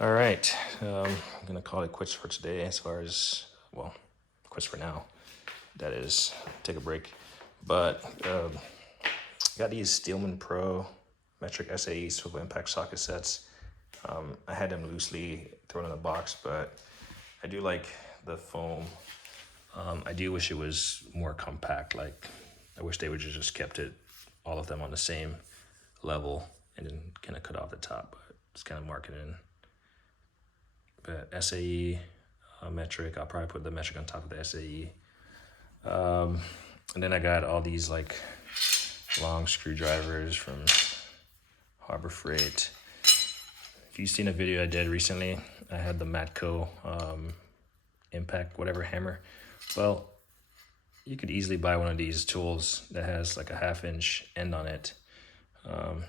All right, I'm gonna call it quits for today. As far as well, quits for now. That is, take a break. But got these Steelman Pro metric SAE swivel impact socket sets. I had them loosely thrown in the box, but I do like the foam. I do wish it was more compact. Like, I wish they would just kept it, all of them on the same level, and then kind of cut off the top. But it's kind of marketing. But SAE metric, I'll probably put the metric on top of the SAE. And then I got all these like long screwdrivers from Harbor Freight. If you've seen a video I did recently, I had the Matco impact whatever hammer. Well, you could easily buy one of these tools that has like a 1/2 inch end on it. And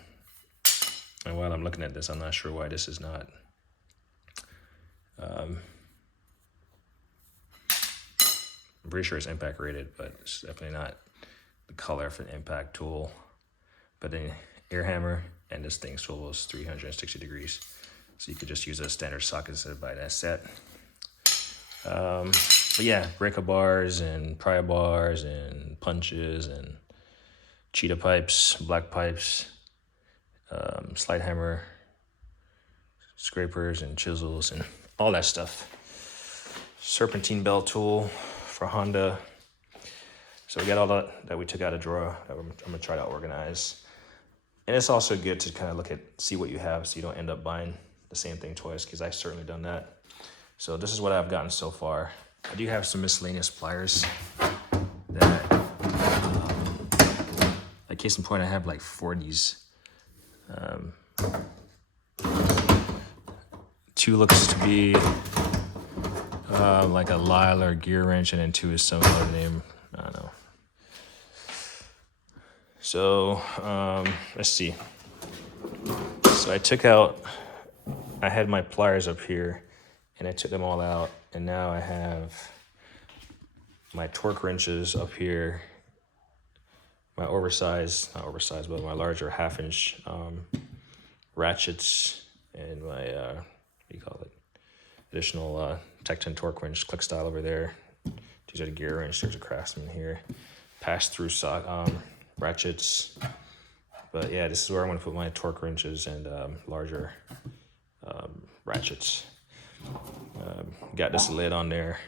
while I'm looking at this, I'm not sure why this is not. I'm pretty sure it's impact rated, but it's definitely not the color for an impact tool. But the air hammer and this thing swivels 360 degrees. So you could just use a standard socket instead of buy that set. But yeah, breaker bars and pry bars and punches and cheetah pipes, black pipes, slide hammer, scrapers and chisels and all that stuff. Serpentine bell tool for Honda. So we got all that we took out of the drawer that I'm gonna try to organize. And it's also good to kind of see what you have so you don't end up buying the same thing twice, because I've certainly done that. So this is what I've gotten so far. I do have some miscellaneous pliers that, like case in point, I have like 4 of these. 2 looks to be like a Lyle or gear wrench, and then 2 is some other name. I don't know. So let's see. So I had my pliers up here, and I took them all out, and now I have my torque wrenches up here, my not oversized, but my larger 1/2 inch ratchets, and my what do you call it? Additional Tecton torque wrench click style over there. These are the gear wrench. There's a Craftsman here. Pass through ratchets. But yeah, this is where I'm going to put my torque wrenches and larger ratchets. Got this lid on there.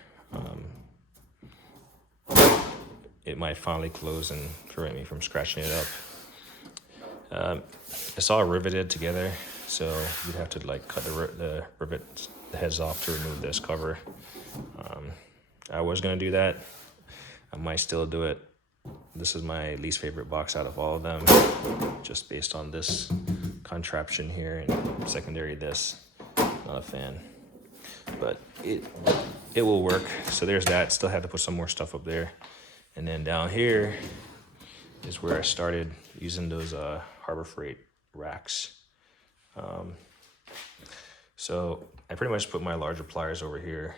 It might finally close and prevent me from scratching it up. It's all riveted together, so you'd have to like cut the rivet the heads off to remove this cover. I was gonna do that. I might still do it. This is my least favorite box out of all of them, just based on this contraption here, and secondary this. Not a fan, but it will work. So there's that. Still have to put some more stuff up there, and then down here is where I started using those Harbor Freight racks. So I pretty much put my larger pliers over here.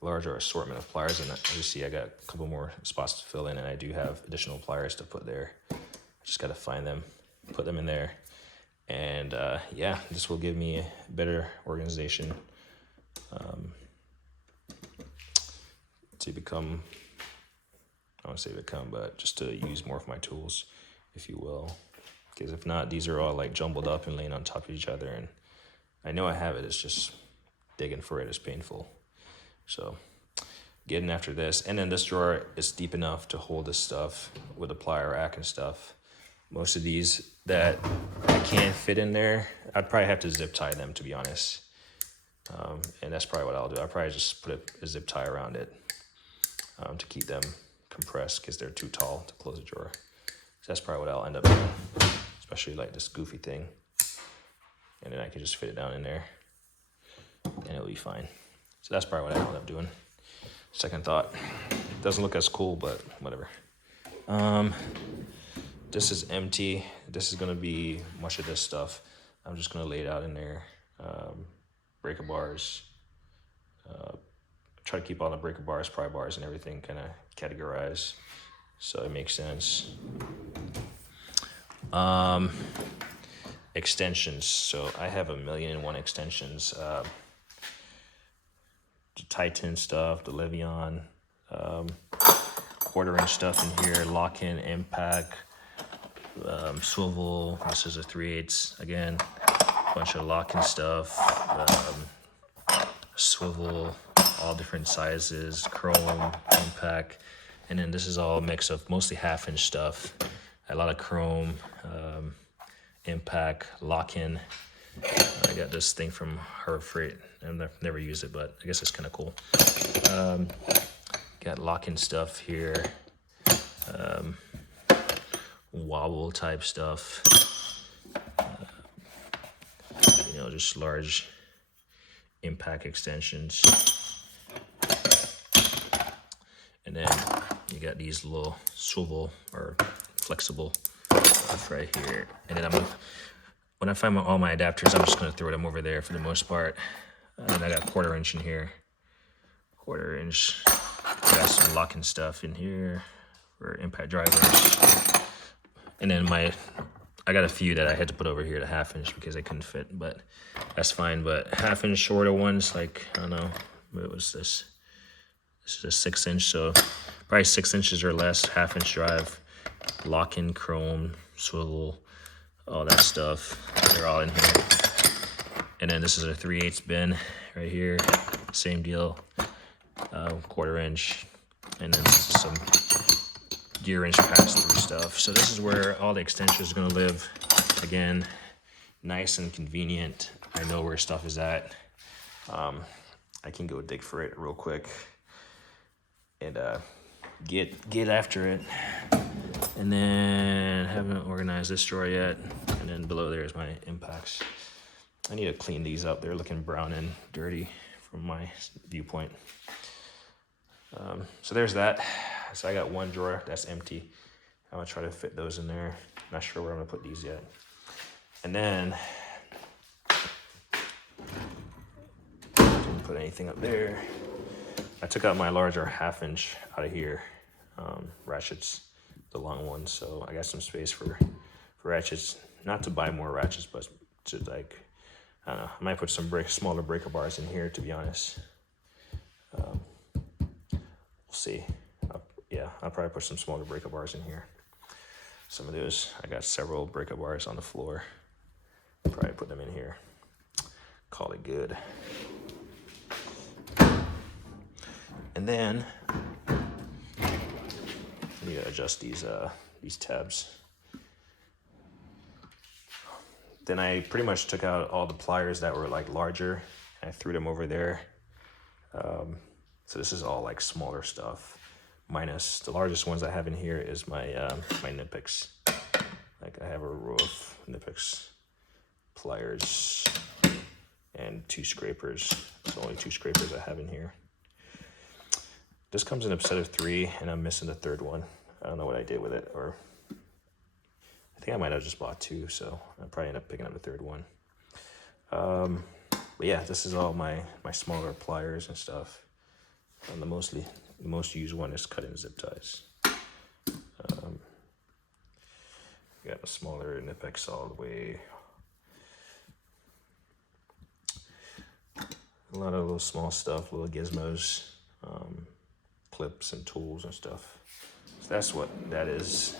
Larger assortment of pliers, and as you see, I got a couple more spots to fill in, and I do have additional pliers to put there. I just got to find them, put them in there, and yeah, this will give me a better organization to become, I don't say become, but just to use more of my tools, if you will. Because if not, these are all like jumbled up and laying on top of each other, and I know I have it, it's just digging for it is painful. So getting after this, and then this drawer is deep enough to hold this stuff with a plier rack and stuff. Most of these that I can't fit in there, I'd probably have to zip tie them, to be honest. And that's probably what I'll do. I'll probably just put a zip tie around it to keep them compressed, because they're too tall to close the drawer. So that's probably what I'll end up doing, especially like this goofy thing. And then I can just fit it down in there and it'll be fine. So that's probably what I end up doing. Second thought. Doesn't look as cool, but whatever. This is empty. This is gonna be much of this stuff. I'm just gonna lay it out in there. Breaker bars. Try to keep all the breaker bars, pry bars, and everything kind of categorized, so it makes sense. extensions. So I have 1,000,001 extensions. The Titan stuff, the Levion, quarter-inch stuff in here, lock-in, impact, swivel. This is a 3/8 again. Bunch of lock-in stuff, swivel, all different sizes, chrome, impact, and then this is all a mix of mostly half-inch stuff. A lot of chrome, impact, lock-in. I got this thing from Harbor Freight. I've never used it, but I guess it's kind of cool. Got lock-in stuff here, wobble type stuff. You know, just large impact extensions. And then you got these little swivel or flexible stuff right here. And then when I find all my adapters, I'm just gonna throw them over there for the most part. And I got quarter-inch in here. Quarter-inch. I got some locking stuff in here for impact drivers. And then I got a few that I had to put over here to half-inch because they couldn't fit, but that's fine. But half-inch shorter ones, like, I don't know, what was this? This is a 6-inch, so probably 6 inches or less, half-inch drive, lock-in, chrome, swivel, all that stuff. They're all in here. And then this is a 3/8 bin right here, same deal, quarter-inch, and then some gear-inch pass-through stuff. So this is where all the extensions are gonna live. Again, nice and convenient. I know where stuff is at. I can go dig for it real quick and get after it. And then haven't organized this drawer yet. And then below there is my impacts. I need to clean these up. They're looking brown and dirty from my viewpoint. So there's that. So I got one drawer that's empty. I'm gonna try to fit those in there. Not sure where I'm gonna put these yet. And then didn't put anything up there. I took out my larger half-inch out of here, ratchets, the long ones. So I got some space for ratchets. Not to buy more ratchets, but to, like, I don't know. I might put some smaller breaker bars in here, to be honest. We'll see. I'll probably put some smaller breaker bars in here. Some of those, I got several breaker bars on the floor. Probably put them in here. Call it good. And then I need to adjust these tabs. Then I pretty much took out all the pliers that were like larger. And I threw them over there. So this is all like smaller stuff. Minus the largest ones I have in here is my my Knipex. Like I have a row of Knipex pliers and 2 scrapers. It's the only 2 scrapers I have in here. This comes in a set of 3, and I'm missing the 3rd one. I don't know what I did with it, or I think I might have just bought 2, so I'll probably end up picking up the 3rd one. But yeah, this is all my smaller pliers and stuff. And the most used one is cut-in zip ties. Got a smaller Knipex all the way. A lot of little small stuff, little gizmos, clips and tools and stuff. So that's what that is.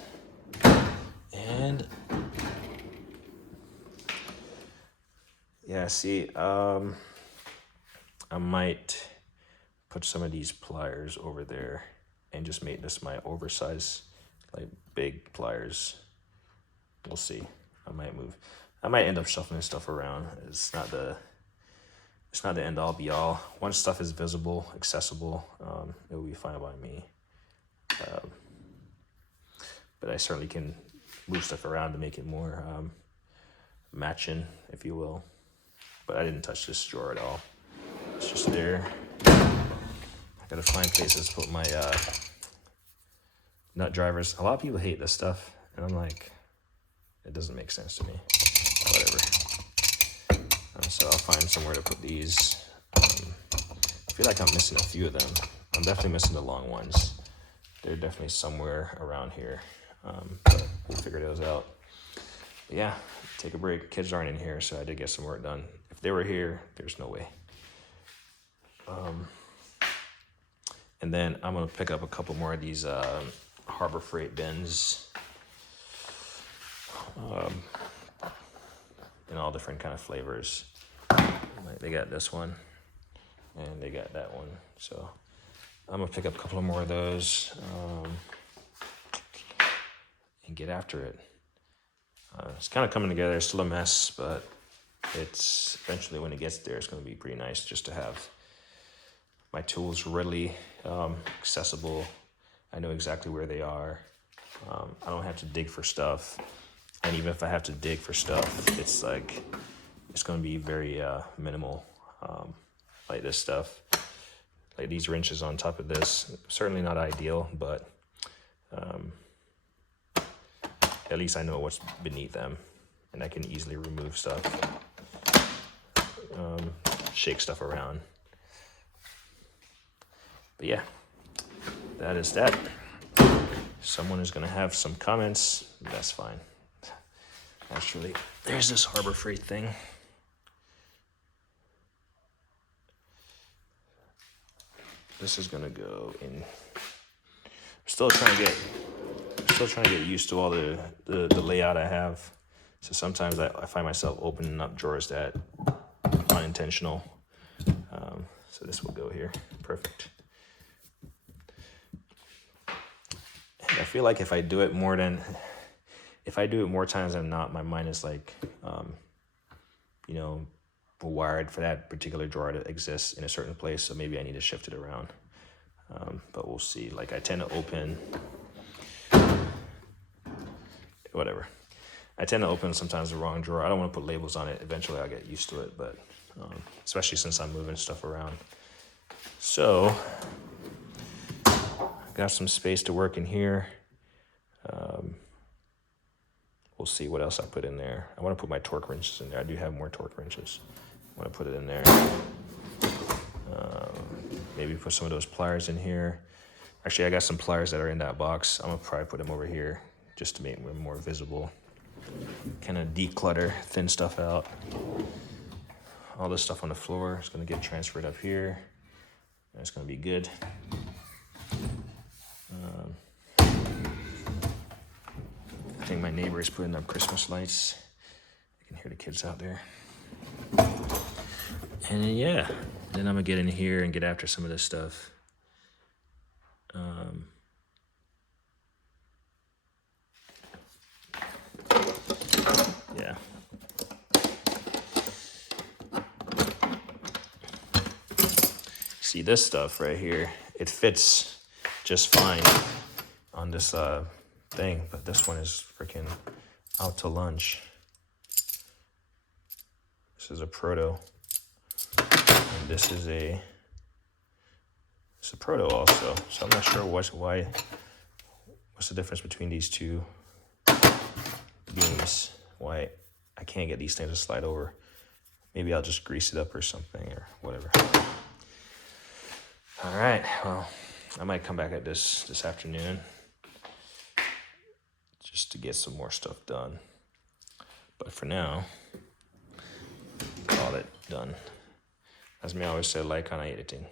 And yeah, see, I might put some of these pliers over there and just make this my oversized, like, big pliers. We'll see. I might end up shuffling stuff around. It's not the end all be all. Once stuff is visible, accessible, it will be fine by me. But I certainly can move stuff around to make it more matching, if you will. But I didn't touch this drawer at all. It's just there. I gotta find places to put my nut drivers. A lot of people hate this stuff, and I'm like, it doesn't make sense to me. Whatever. So I'll find somewhere to put these. I feel like I'm missing a few of them. I'm definitely missing the long ones. They're definitely somewhere around here. But we'll figure those out. But yeah, take a break. Kids aren't in here, so I did get some work done. If they were here, there's no way. And then I'm gonna pick up a couple more of these Harbor Freight bins. In all different kind of flavors. Like they got this one, and they got that one. So I'm gonna pick up a couple of more of those and get after it. It's kind of coming together. It's still a mess, but it's eventually, when it gets there, it's going to be pretty nice just to have my tools readily accessible. I know exactly where they are. I don't have to dig for stuff. And even if I have to dig for stuff, it's like, it's going to be very minimal. Like this stuff, like these wrenches on top of this, certainly not ideal, but at least I know what's beneath them, and I can easily remove stuff, shake stuff around. But yeah, that is that. Someone is going to have some comments. That's fine. Actually, there's this Harbor Freight thing. This is going to go in. Still trying to get used to all the layout I have. So sometimes I find myself opening up drawers that are unintentional. So this will go here. Perfect. And I feel like if I do it more times than not, my mind is like, wired for that particular drawer to exist in a certain place. So maybe I need to shift it around. But we'll see. Like I tend to open, whatever. I tend to open sometimes the wrong drawer. I don't want to put labels on it. Eventually I'll get used to it, but especially since I'm moving stuff around. So got some space to work in here. We'll see what else I put in there. I want to put my torque wrenches in there. I do have more torque wrenches. I want to put it in there. Maybe put some of those pliers in here. Actually, I got some pliers that are in that box. I'm gonna probably put them over here just to make them more visible. Kind of declutter, thin stuff out. All this stuff on the floor is gonna get transferred up here. That's gonna be good. I think my neighbor is putting up Christmas lights. I can hear the kids out there. And then, yeah, then I'm gonna get in here and get after some of this stuff. Yeah. See this stuff right here, it fits just fine on this thing, but this one is freaking out to lunch. This is a Proto, and this is a Proto also. So I'm not sure what's the difference between these two beams. Why I can't get these things to slide over. Maybe I'll just grease it up or something or whatever. All right, well, I might come back at this afternoon just to get some more stuff done. But for now, call it done. As me always say, like on editing.